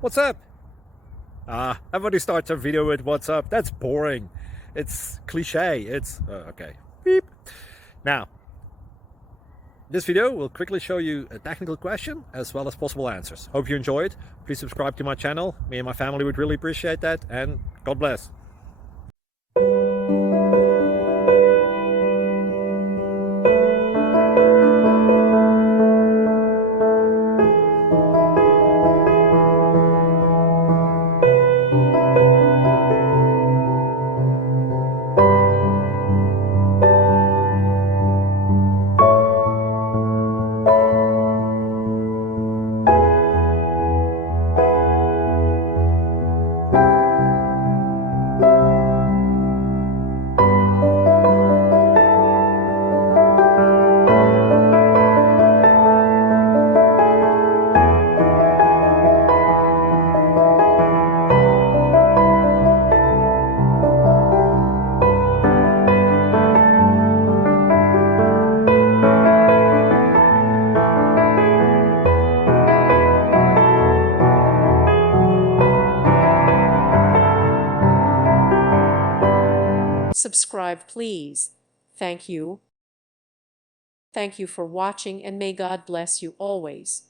What's up? Everybody starts a video with what's up. That's boring. It's cliche. It's okay. Beep. Now, this video will quickly show you a technical question as well as possible answers. Hope you enjoyed. Please subscribe to my channel. Me and my family would really appreciate that, and God bless. Subscribe, please. Thank you. Thank you for watching, and may God bless you always.